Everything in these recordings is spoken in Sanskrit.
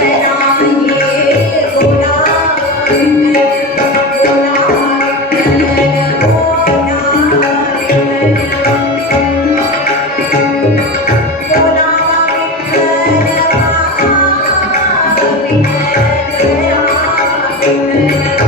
नाम्ये गोडा किति गोडा लोहिरोना गोडा गोडा मिथ्याना वा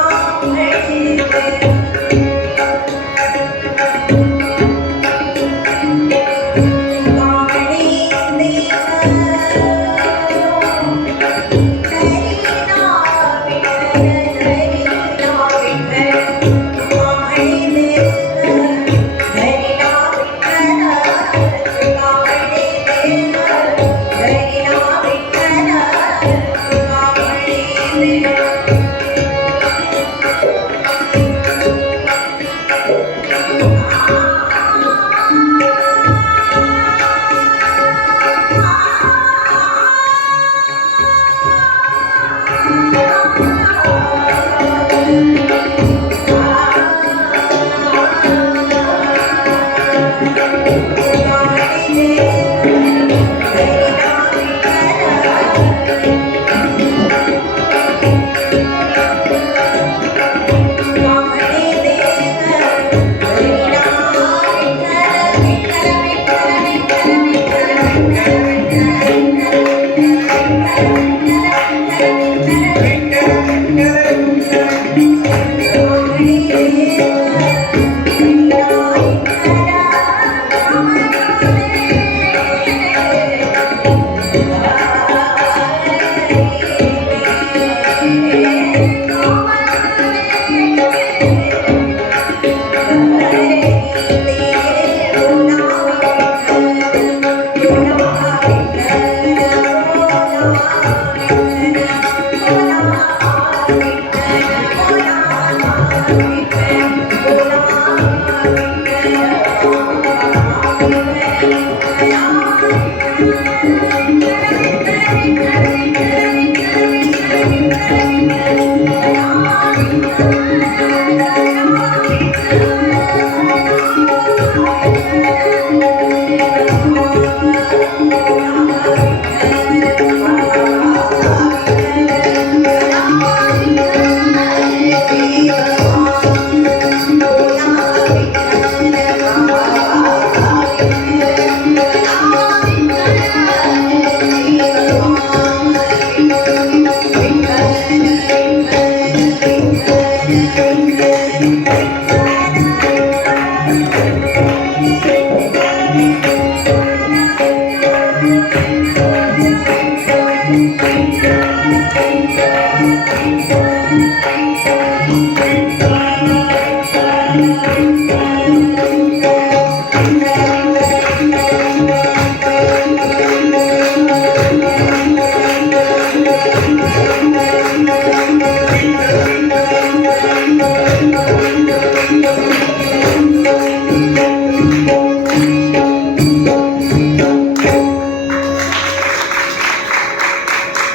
thank you